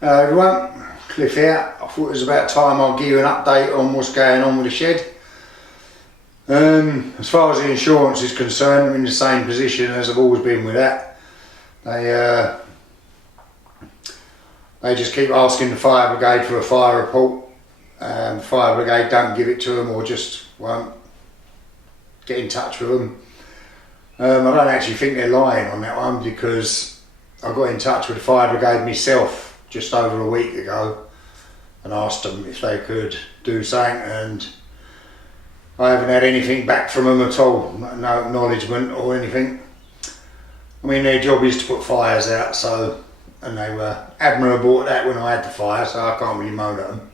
Hello everyone, Cliff here. I thought it was about time I'll give you an update on what's going on with the shed. As far as the insurance is concerned, I'm in the same position as I've always been with that. They just keep asking the fire brigade for a fire report. The fire brigade don't give it to them or just won't get in touch with them. I don't actually think they're lying on that one, because I got in touch with the fire brigade myself just over a week ago and asked them if they could do something, and I haven't had anything back from them at all, no acknowledgement or anything. I mean, their job is to put fires out, and they were admirable at that when I had the fire, so I can't really moan at them.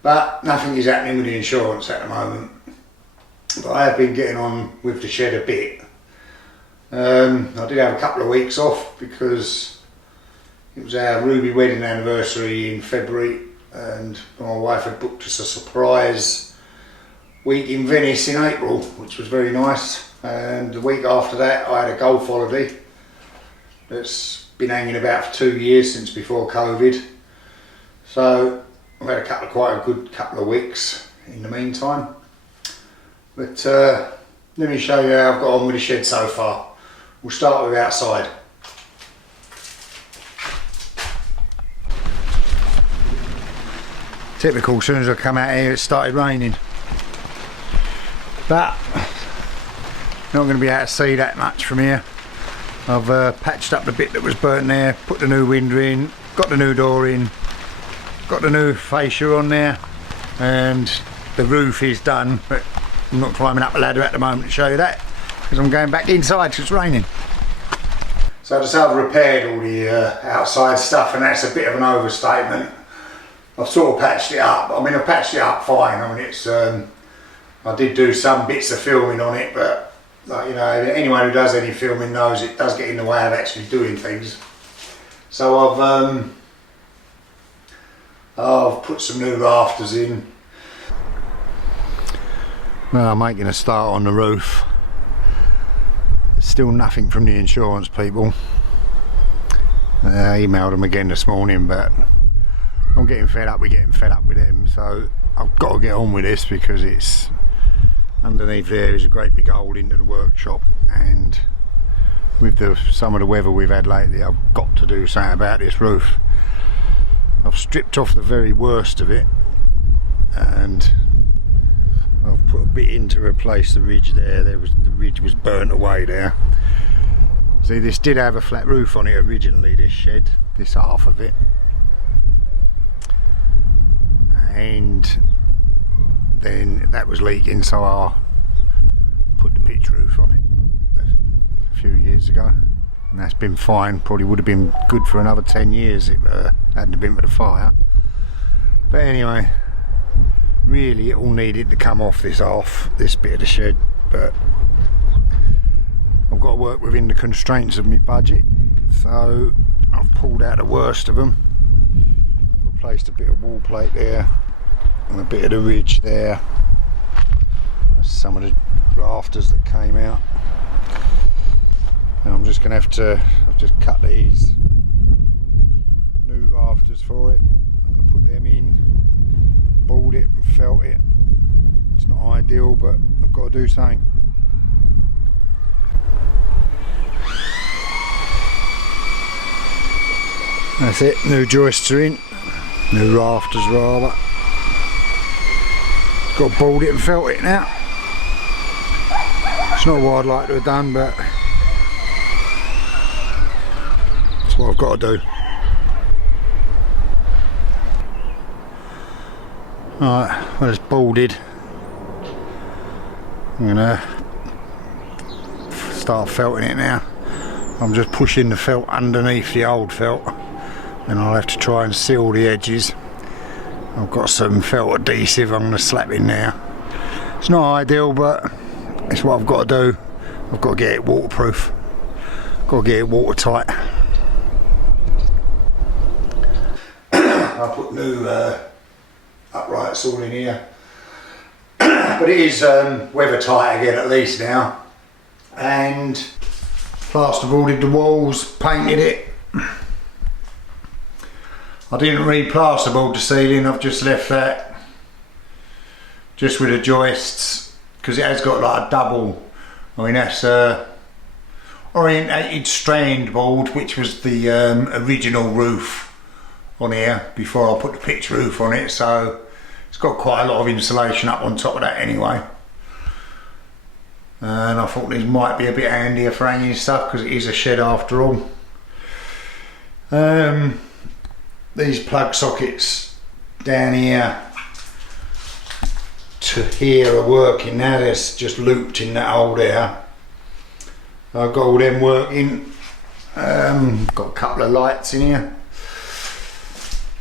But nothing is happening with the insurance at the moment. But I have been getting on with the shed a bit. I did have a couple of weeks off because it was our Ruby wedding anniversary in February, and my wife had booked us a surprise week in Venice in April, which was very nice. And the week after that I had a golf holiday that's been hanging about for 2 years, since before COVID. So I've had quite a good couple of weeks in the meantime. But let me show you how I've got on with the shed so far. We'll start with outside. Typical, as soon as I come out here it started raining. But not going to be able to see that much from here. I've patched up the bit that was burnt there, put the new window in, got the new door in, got the new fascia on there, and the roof is done, but I'm not climbing up a ladder at the moment to show you that, because I'm going back inside because it's raining. So I've repaired all the outside stuff, and that's a bit of an overstatement. I've sort of patched it up. I mean, I've patched it up fine. I mean, it's I did do some bits of filming on it, but like, you know, anyone who does any filming knows it does get in the way of actually doing things. So I've put some new rafters in. Well, I'm making a start on the roof. There's still nothing from the insurance people. I emailed them again this morning, but I'm getting fed up with them, so I've got to get on with this, because it's underneath there is a great big hole into the workshop, and with some of the weather we've had lately, I've got to do something about this roof. I've stripped off the very worst of it, and I've put a bit in to replace the ridge there. The ridge was burnt away there. See, this did have a flat roof on it originally, this shed, this half of it. And then that was leaking, so I put the pitch roof on it a few years ago, and that's been fine. Probably would have been good for another 10 years if it hadn't been for the fire. But anyway, really it all needed to come off this bit of the shed, but I've got to work within the constraints of my budget, so I've pulled out the worst of them. I've replaced a bit of wall plate there and a bit of the ridge there. That's some of the rafters that came out, and I'm just going to have to, I've just cut these new rafters for it. I'm going to put them in, board it and felt it. It's not ideal, but I've got to do something. That's it, new joists are in, new rafters rather. Got to board it and felt it now. It's not what I'd like to have done, but it's what I've got to do. Alright, well, it's boarded. I'm gonna start felting it now. I'm just pushing the felt underneath the old felt, and I'll have to try and seal the edges. I've got some felt adhesive I'm going to slap in there. It's not ideal, but it's what I've got to do. I've got to get it waterproof. Got to get it watertight. I put new uprights all in here, but it is weather tight again at least now, and plasterboarded the walls, painted it. I didn't re-plasterboard the ceiling, I've just left that just with the joists, because it has got like a double, I mean that's orientated strand board, which was the original roof on here before I put the pitch roof on it, so it's got quite a lot of insulation up on top of that anyway. And I thought these might be a bit handier for hanging stuff because it is a shed after all. These plug sockets down here to here are working now, they're just looped in that hole there. I've got all them working. Got a couple of lights in here.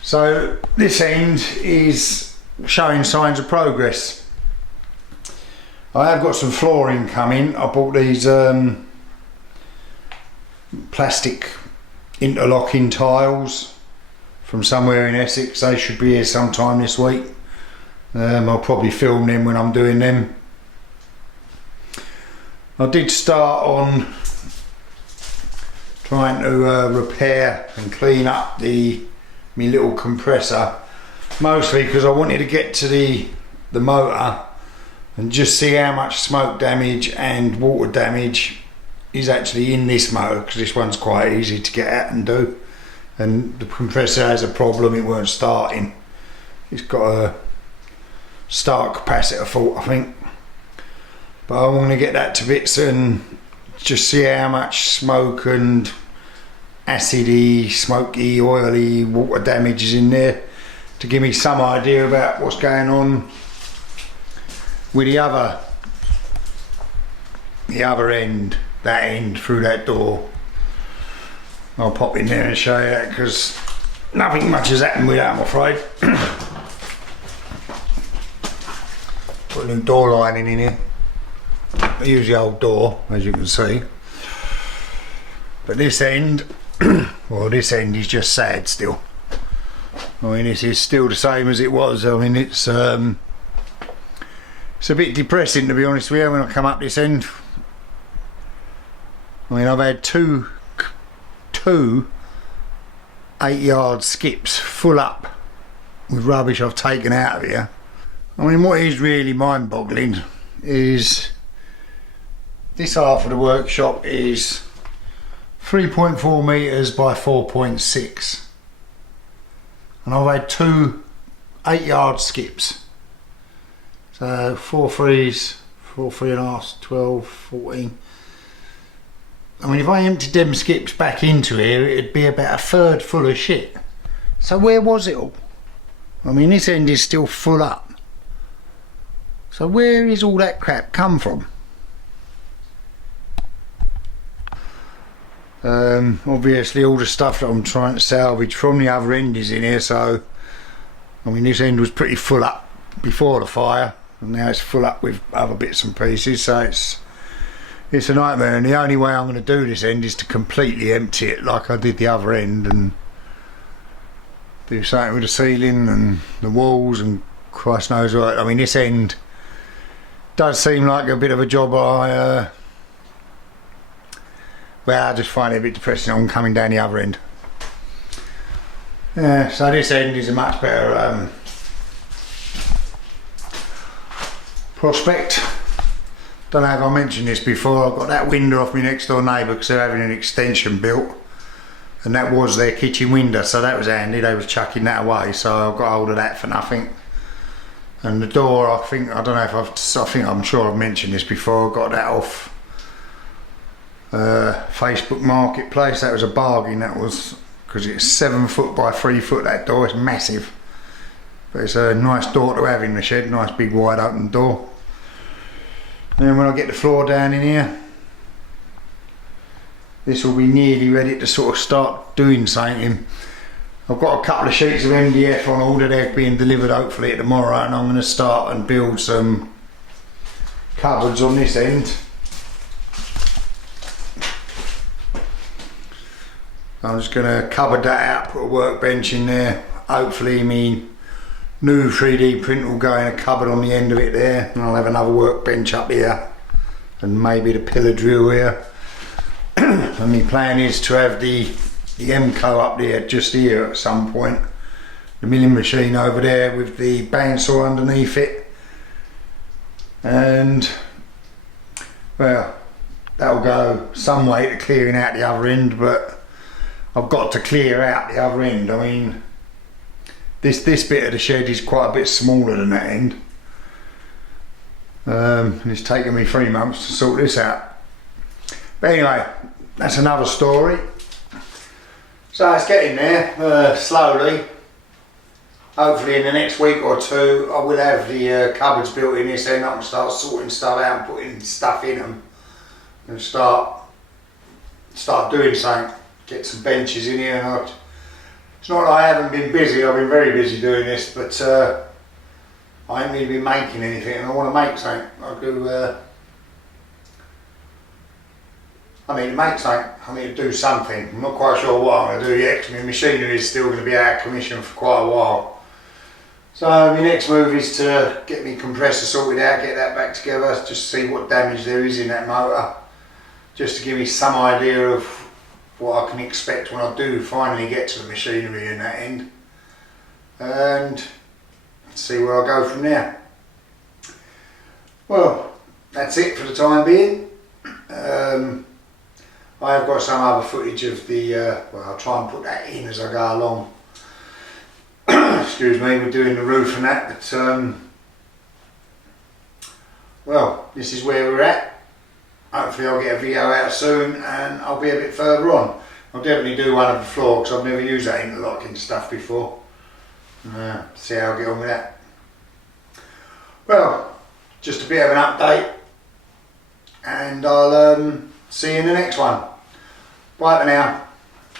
So this end is showing signs of progress. I have got some flooring coming. I bought these plastic interlocking tiles from somewhere in Essex. They should be here sometime this week. I'll probably film them when I'm doing them. I did start on trying to repair and clean up my little compressor, mostly because I wanted to get to the motor and just see how much smoke damage and water damage is actually in this motor, because this one's quite easy to get at and do, and the compressor has a problem, it weren't starting. It's got a start capacitor fault, I think, but I want to get that to bits and just see how much smoke and acidy, smoky, oily water damage is in there, to give me some idea about what's going on with the other end, that end through that door. I'll pop in there and show you that, because nothing much has happened with that, I'm afraid. Put a new door lining in here. I use the old door, as you can see. But this end, well, this end is just sad still. I mean, this is still the same as it was. I mean, it's a bit depressing, to be honest with you, when I come up this end. I mean, I've had two 8-yard skips full up with rubbish I've taken out of here. I mean, what is really mind-boggling is this half of the workshop is 3.4 metres by 4.6, and I've had two 8-yard skips. So 4 3s, 4 3.5, 12, 14. I mean, if I emptied them skips back into here, it'd be about a third full of shit. So where was it all? I mean, this end is still full up. So where is all that crap come from? Obviously all the stuff that I'm trying to salvage from the other end is in here, so I mean, this end was pretty full up before the fire, and now it's full up with other bits and pieces, so it's a nightmare. And the only way I'm going to do this end is to completely empty it like I did the other end, and do something with the ceiling and the walls and Christ knows what. I mean, this end does seem like a bit of a job. Well, I just find it a bit depressing on coming down the other end. Yeah, so this end is a much better prospect. Don't know if I mentioned this before, I've got that window off my next door neighbour because they're having an extension built, and that was their kitchen window, so that was handy. They was chucking that away, so I got hold of that for nothing. And the door, I think I'm sure I've mentioned this before, I got that off Facebook Marketplace. That was a bargain, that was, because it's 7 foot by 3 foot, that door, it's massive. But it's a nice door to have in the shed, nice big wide open door. And then when I get the floor down in here, this will be nearly ready to sort of start doing something. I've got a couple of sheets of MDF on order, they're being delivered hopefully tomorrow, and I'm going to start and build some cupboards on this end. I'm just going to cupboard that out, put a workbench in there. Hopefully my new 3D print will go in a cupboard on the end of it there, and I'll have another workbench up here and maybe the pillar drill here. And my plan is to have the MCO up there just here at some point, the milling machine over there with the bandsaw underneath it, and well, that'll go some way to clearing out the other end, but I've got to clear out the other end. I mean, this bit of the shed is quite a bit smaller than that end, and it's taken me 3 months to sort this out. But anyway, that's another story. So it's getting there, slowly. Hopefully in the next week or two I will have the cupboards built in this end. I can start sorting stuff out and putting stuff in them and start doing something. Get some benches in here. And it's not that I haven't been busy, I've been very busy doing this, but I ain't really been making anything, and I want to make something. I need to make something, I need to do something. I'm not quite sure what I'm going to do yet, because my machinery is still going to be out of commission for quite a while. So my next move is to get my compressor sorted out, get that back together, just see what damage there is in that motor, just to give me some idea of what I can expect when I do finally get to the machinery in that end, and see where I go from there. Well, that's it for the time being. I have got some other footage of the, well, I'll try and put that in as I go along. Excuse me, we're doing the roof and that, but well, this is where we're at. Hopefully I'll get a video out soon and I'll be a bit further on. I'll definitely do one of the floor because I've never used that interlocking stuff before. See how I get on with that. Well, just a bit of an update, and I'll see you in the next one. Bye for now.